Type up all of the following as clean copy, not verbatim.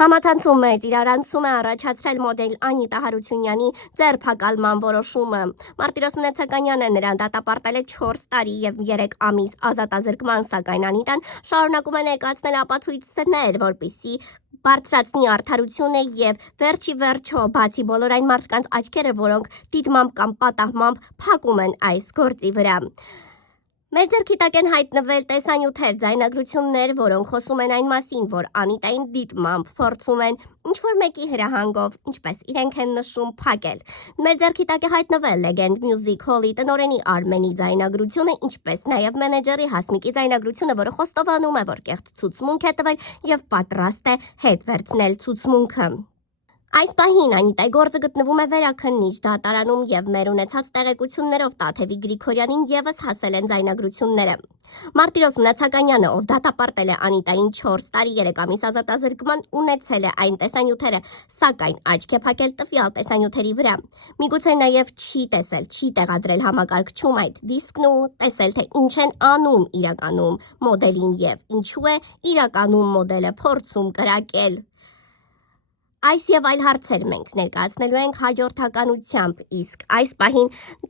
Համացանցում մեծ իրարանցում է առաջացրել մոդել Անիտա Հարությունյանի ձերբակալման որոշումը։ Մարտիրոս Մնացականյանը նրան դատապարտել է 4 տարի եւ 3 ամիս ազատազրկման, սակայն Անիտան շարունակում է ներկայացնել ապացույցներ, որպեսզի բարձրացնի արդարությունը եւ վերջի վերջո բացի բոլոր այն մարդկանց աչքերը, որոնք դիտմամբ կամ պատահմամբ փակում են այս գործի վրա։ Մեր ձեռքի տակ են հայտնվել տեսանյութեր, ձայնագրություններ, որոնք խոսում են այն մասին, որ Անիտային դիտմամբ փորձում են ինչ-որ մեկի հրահանգով, ինչպես իրենք են նշում, փակել։ Մեր ձեռքի տակ է հայտնվել Legend Music Hall-ի տնօրենի Արմենի ձայնագրությունը, ինչպես նաև մենեջերի Հասմիկի ձայնագրությունը, որը խոստովանում է, որ կեղծ ցուցմունք է տվել եւ պատրաստ է հետ վերցնել ցուցմունքը։ Այս պահին Անիտայի գործը գտնվում է վերաքննիչ դատարանում եւ մեր ունեցած տեղեկություններով Տաթևի Գրիգորյանին եւս հասել են ձայնագրությունները։ Մարտիրոս Մնացականյանը, ով դատապարտել է Անիտային 4 տարի 3 ամիս ազատազրկման, ունեցել է այն տեսանյութերը, սակայն աչք է փակել տվյալ տեսանյութերի վրա։ Միգուցե նաեւ չի տեսել, չի տեղադրել համակարգչում այդ դիսկն ու տեսել, թե ինչ են անում իրականում մոդելին եւ ինչու է իրականում մոդելը փորձում կրակել։ Այս եւ այլ հարցեր մենք ներկայացնելու ենք հաջորդականությամբ, իսկ այս պահին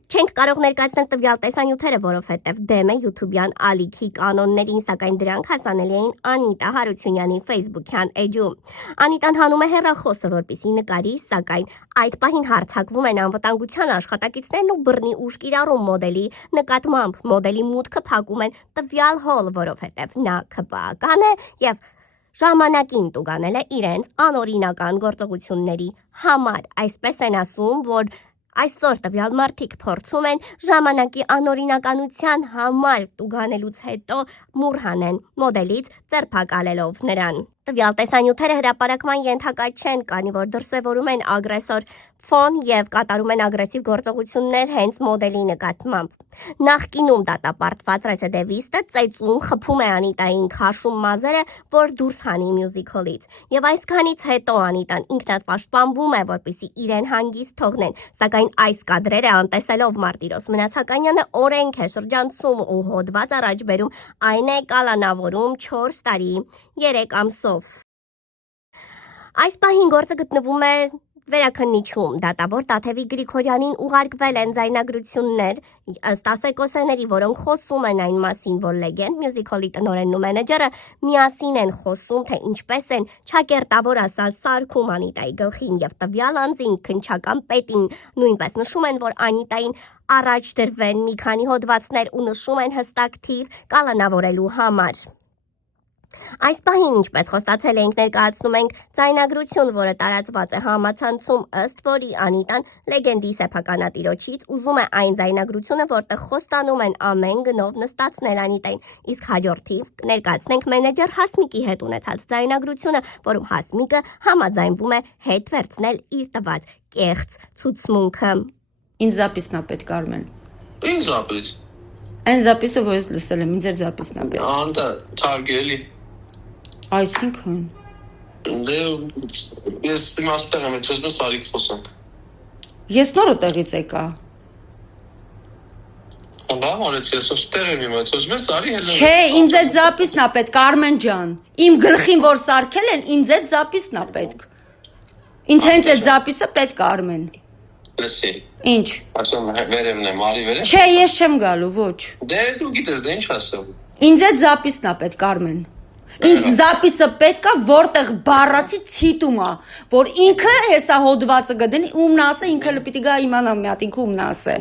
չենք կարող ներկայացնել տվյալ տեսանյութերը, որովհետեւ դեմ է YouTube-յան ալիքի կանոններին, սակայն դրանք հասանելի էին Անիտա Հարությունյանի Facebook-յան էջում։ Անիտան հանում է հեռախոսը, որպեսզի նկարի, սակայն այդ պահին հարձակվում են անվտանգության աշխատակիցներն ու բռնի ուժ կիրառում մոդելի նկատմամբ։ Մոդելի մուտքը փակում են տվյալ հոլ, որովհետեւ նա քպական է եւ ժամանակին տուգանել է իրենց անօրինական գործողությունների համար։ Այսպես են ասում, որ այսօր տվյալ մարդիկ փորձում են ժամանակի անօրինականության համար տուգանելուց հետո մուռ հանեն մոդելից, ձերբակալելով նրան։ Տվյալ տեսանյութերը հրապարակման ենթակա չեն, քանի որ դրսևորում են ագրեսոր ֆոն եւ կատարում են ագրեսիվ գործողություններ հենց մոդելի նկատմամբ։ Նախկինում դատապարտված ռեցիդիվիստը ծեծում խփում է Անիտային, քաշում մազերը, որ դուրս հանի Music Hall-ից։ Եվ այսքանից հետո Անիտան ինքնապաշտպանվում է, որպեսզի իրեն հանգիստ թողնեն, սակայն այս կադրերը անտեսելով Մարտիրոս Մնացականյանը օրենք է շրջանցում ու հոդված առաջ բերում, այն է կալանավորում 4 տարի 3 ամսով։ Այս պահին գործը գտնվում է վերաքննիչում, դատավոր Տաթևի Գրիգորյանին ուղարկվել են ձայնագրություններ ըստ ասեկոսեների, որոնք խոսում են այն մասին, որ Legend Music Hall-ի տնօրենն ու մենեջերը միասին են խոսում, թե ինչպես են ճակերտավոր ասած սարքում Անիտայի գլխին եւ տվյալ անձին քնչական պետին նույնպես նշում են, որ Անիտային առաջ դրվեն մի քանի հոդվածներ ու նշում են հստակ թիվ կալանավորելու համար։ Այս պահին, ինչպես խոստացել ենք, ներկայացնում ենք ձայնագրություն, որը տարածված է համացանցում, ըստ որի Անիտան Legend-ի սեփականատիրոջից ուզում է այն ձայնագրությունը, որտեղ խոստանում են ամեն գնով նստացնել Անիտային, իսկ հաջորդիվ ներկայացնենք մենեջեր Հասմիկի հետ ունեցած ձայնագրությունը, որում Հասմիկը համաձայնվում է հետ վերցնել իր տված կեղծ ցուցմունքը։ Ինձ զապիսն է պետք, Արմեն։ Ինչ զապիս։ Այն զապիսը, որ ես լսել եմ, ինձ այդ զապիսն է պետք։ Անտա թարգելի։ Այսինքն։ Դե ես իմաստեղ եմ, ես ես Սարիկ խոսանք։ Ես նոր տեղից եկա։ Բա մորից ես ոստեղ եմ իմա, ես Սարի հելը։ Չէ, ինձ այդ զապիսն է պետք, Արմեն ջան։ Իմ գլխին որ սարքել են, ինձ այդ զապիսն է պետք։ Ինձ հենց այդ զապիսը պետք է, Արմեն։ Լսի։ Ինչ։ Ասում վերևն եմ, արի վերև։ Չէ, ես չեմ գալու, ոչ։ Դե դու գիտես, դե ինչ ասեմ։ Ինձ այդ զապիսն է պետք, Արմեն։ Ինձ զապիսը պետք է, որտեղ բառացի ցիտում է, որ ինքը հեսա հոդվածը կդնի, ումն ասե, ինքը պիտի գա իմանա մի հատ, ինքը ումն ասե։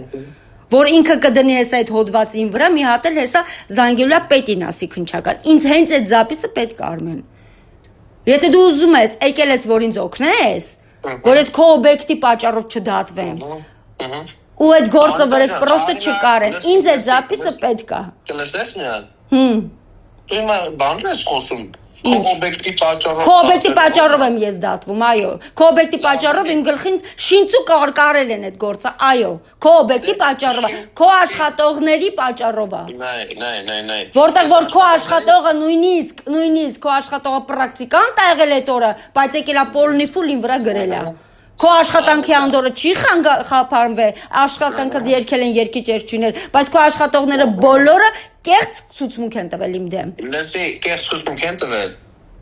Որ ինքը կդնի հեսա այդ հոդվածին վրա, մի հատ էլ հեսա զանգելա պետին ասի քնչական։ Ինձ հենց այդ զապիսը պետք է, Արմեն։ Եթե դու ուզում ես, եկել ես, որ ինձ օգնես, որ ես քո օբյեկտի պատճառով չդատվեմ։ Ու այդ գործը որ ես պրոստը չկարեն, ինձ այդ զապիսը պետք է։ Կլսես մի հատ։ Հմ։ Դու իմա բանր ես խոսում։ Քո օբյեկտի պատճառով։ Քո օբյեկտի պատճառով եմ ես դատվում, այո։ Քո օբյեկտի պատճառով իմ գլխին շինծու կարել են այդ գործը, այո։ Քո օբյեկտի պատճառով է, քո աշխատողների պատճառով է։ Նայ։ Որտեղ որ քո աշխատողը նույնիսկ քո աշխատողը պրակտիկանտ ա եղել այդ օրը, բայց եկել է Պոլնի ֆուլին վրա գրել է։ Քո աշխատանքի անդորը չի խափանվել, աշխատանքը երկել են երկի ճերջուներ, բայց քո աշխատողները բոլորը կեղծ ցուցմունք են տվել իմ դեմ։ Լսի, կեղծ ցուցմունք են տվել։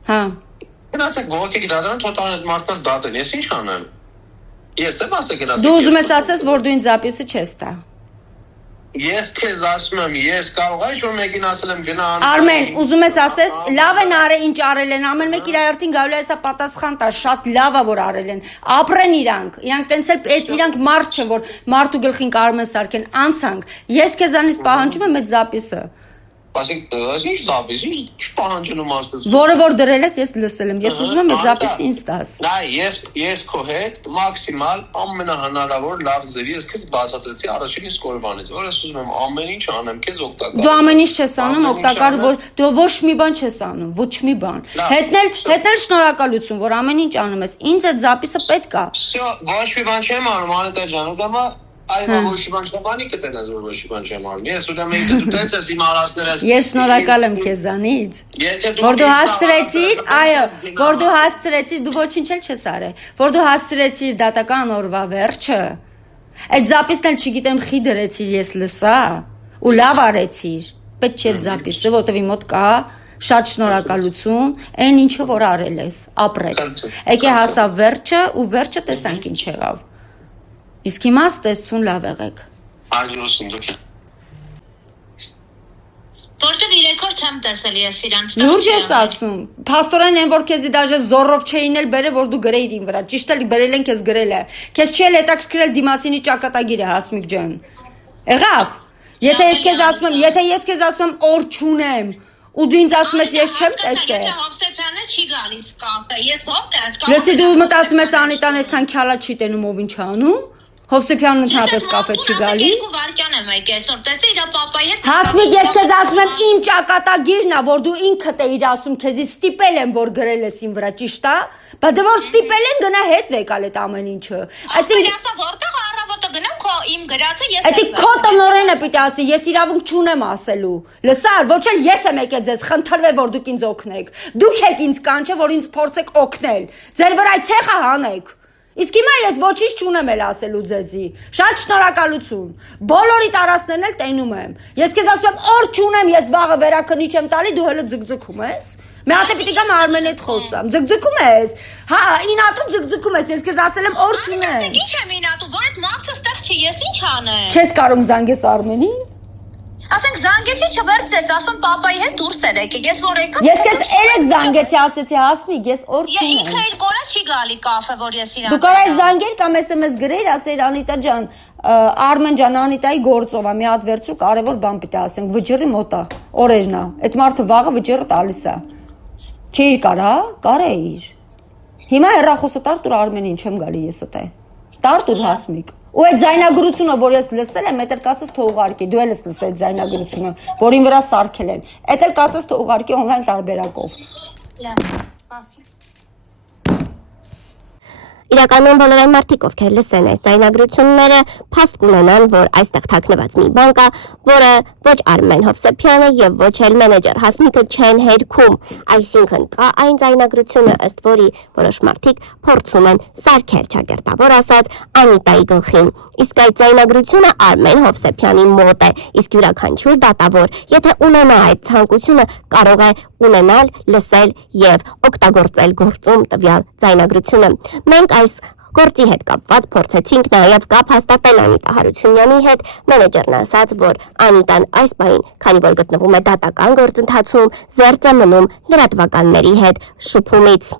Հա։ Գնացեք գողոքի դատարան թոտան այդ մարդկանց դատեն, ես ինչ անեմ։ Ես եմ ասել գնացեք։ Դու ուզում ես ասես, որ դու ինձ զապիսը չես տա։ Ես քեզ ասում եմ, ես կարող եմ որ մեկին ասել եմ գնա անի։ Արմեն, ուզում ես ասես, լավ են արել, ինչ արել են, ամեն մեկ իր երթին գալու է հեսա պատասխան տա, շատ լավ է որ արել են։ Ապրեն իրանք տենց էլ այդ իրանք մարդ չեն, որ մարդու գլխին կարող են սարքեն, անցանք։ Ես քեզանից պահանջում եմ այդ զապիսը։ Ասենք, ինչ զապիս, ինչ չպահանջելու մասնից։ Որը որ դրել ես, ես լսել եմ։ Ես ուզում եմ այդ զապիսը ինձ տաս։ Նայ, ես քո հետ մաքսիմալ ամենահնարավոր լավ ձևի ես քեզ բացատրեցի առաջին իսկ օրվանից, որ ես ուզում եմ ամեն ինչ անեմ քեզ օգտակար։ Դու ամեն ինչ չես անում, օգտակար որ դու ոչ մի բան չես անում, ոչ մի բան։ Հետնել շնորհակալություն, որ ամեն ինչ անում ես։ Ինձ այդ զապիսը պետք է։ Всё, ոչ մի բան չեմ անում, Անետա ջան, ուրեմն այո, ոչ մի բան չեմ անի կտենաս որ ոչ մի բան չեմ անում։ Ես ուրեմն դու տենց ես իմ արածներ ես։ Ես շնորհակալ եմ քեզանից։ Որ դու հասցրեցիր, այո, որ դու հասցրեցիր, դու ոչինչ էլ չես արել։ Որ դու հասցրեցիր դատական օրվա վերջը։ Այդ զապիսն էլ չգիտեմ խի դրեցիր, ես լսա, ու լավ արեցիր։ Պետք չէ այդ զապիսը, որտեվ իմ մոտ կա շատ շնորհակալություն, այն ինչը որ արել ես, ապրեք։ Եկե հասավ վերջը ու վերջը տեսանք ինչ եղավ։ Իսկ հիմա ստեսություն լավ եղեք։ Այժմ դուք Որտե՞ղ իրեքով չեմ տեսել ես իրանց։ Լուրջ ես ասում։ Փաստորեն են որ քեզի դաժե զորով չէին էլ բերել որ դու գրեիր ին վրա։ Ճիշտ է բերել են քեզ գրել է։ Քեզ չի էլ հետաքրքրել դիմացինի ճակատագիրը Հասմիկ ջան։ Եղավ։ Եթե ես քեզ ասում եմ օր չունեմ ու դու ինձ ասում ես ես չեմ տեսել։ Եթե Հովսեփյանը չի գալիս կաֆե, ես ո՞րտեղ եմ։ Լսի դու մտածում ես Անիտան այդքան քյալա չի տենում ով ինչ անում։ Հովսեփյանն ընդհանրապես կաֆե չի գալի։ 2 վայրկյան եմ եկել այսօր, տեսա իր պապայի հետ։ Հասմիկ, ես քեզ ասում եմ իմ ճակատագիրն է, որ դու ինքդ էիր ասում, քեզի ստիպել եմ, որ գրել ես ին վրա, ճիշտ է։ Բայց դե որ ստիպել են գնա հետ վեկալ այդ ամեն ինչը։ Այսինքն ասա որտեղ առավոտը գնամ քո իմ գրածը ես։ Էդի քո տնօրենը պիտի ասի, ես իրավունք չունեմ ասելու։ Լսար, ոչ էլ ես եմ եկել ձեզ խնդրվել, որ դուք ինձ օգնեք։ Դուք եք ինձ կանչել, որ ինձ փորձեք օգնել։ Ձեր վրա ցեխը հանեք։ Իսկ հիմա ես ոչինչ չունեմ էլ ասելու ձեզի։ Շատ շնորհակալություն։ Բոլորի տարածքներն էլ տենում եմ։ Ես քեզ ասում եմ, օր չունեմ, ես վաղը վերաքնիչ եմ տալի, դու հələ ձգձգում ես։ Մի հատ պիտի գամ Արմենի հետ խոսամ։ Ձգձգում ես։ Հա, ինատու ձգձգում ես, ես քեզ ասել եմ, օր չունեմ։ Ինչ եմ ինատու, որ այդ մարդը ստեղ չի, ես ինչ անեմ։ Չես կարող զանգես Արմենին։ Ասենք զանգեցի չվերցրեց, ասում պապայի հետ դուրս էր եկել։ Ես որ եկա։ Ես քեզ երեք զանգեցի, ասեցի Հասմիկ, ես օր չունեմ։ Ինքը իր կորը չի գալի կաֆե, որ ես իրան։ Դու կարար զանգեր կամ SMS գրեիր, ասեր Անիտա ջան, Արմեն ջան, Անիտայի գործով է, մի հատ վերցրու, կարևոր բան պիտի ասենք, վճռի մոտա, օրերն է։ Այդ մարդը վաղը վճռը տալիս է։ Չի կարա, կարեիր։ Հիմա հեռախոսը տար տուր Արմենին, չեմ գալի ես ըտե։ Տար տուր Հասմիկ։ Ու այդ զայնագրությունը, որ ես լսել եմ, այդ էլ կասես թող ուղարկի, դու էլ ես լսել այդ զայնագրությունը, որին վրա սարքել են։ Այդ էլ կասես թող ուղարկի on-line տարբերակով։ Իրականում բոլոր այն մարդիկ, ովքեր լսեն այս ձայնագրությունները, փաստ կունենան, որ այստեղ թաքնված մի բան կա, որը ոչ Արմեն Հովսեփյանը եւ ոչ էլ մենեջեր Հասմիկը չեն հերքում, այսինքն կա այն ձայնագրությունը, ըստ որի որոշ մարդիկ փորձում են սարքել ճակերտավոր ասած Անիտայի գլխին։ Իսկ այդ ձայնագրությունը Արմեն Հովսեփյանի մոտ է, իսկ յուրաքանչյուր դատավոր, եթե ունենա այդ ցանկությունը, կարող է ունենալ, լսել եւ օգտագործել գործում տվյալ ձայնագրությունը։ Մենք այս գործի հետ կապված փորձեցինք նաև կապ հաստատել Անիտա Հարությունյանի հետ, մենեջերն ասաց, որ Անիտան այս պահին, քանի որ գտնվում է դատական գործընթացում, զերծ է մնում լրատվականների հետ շփումից։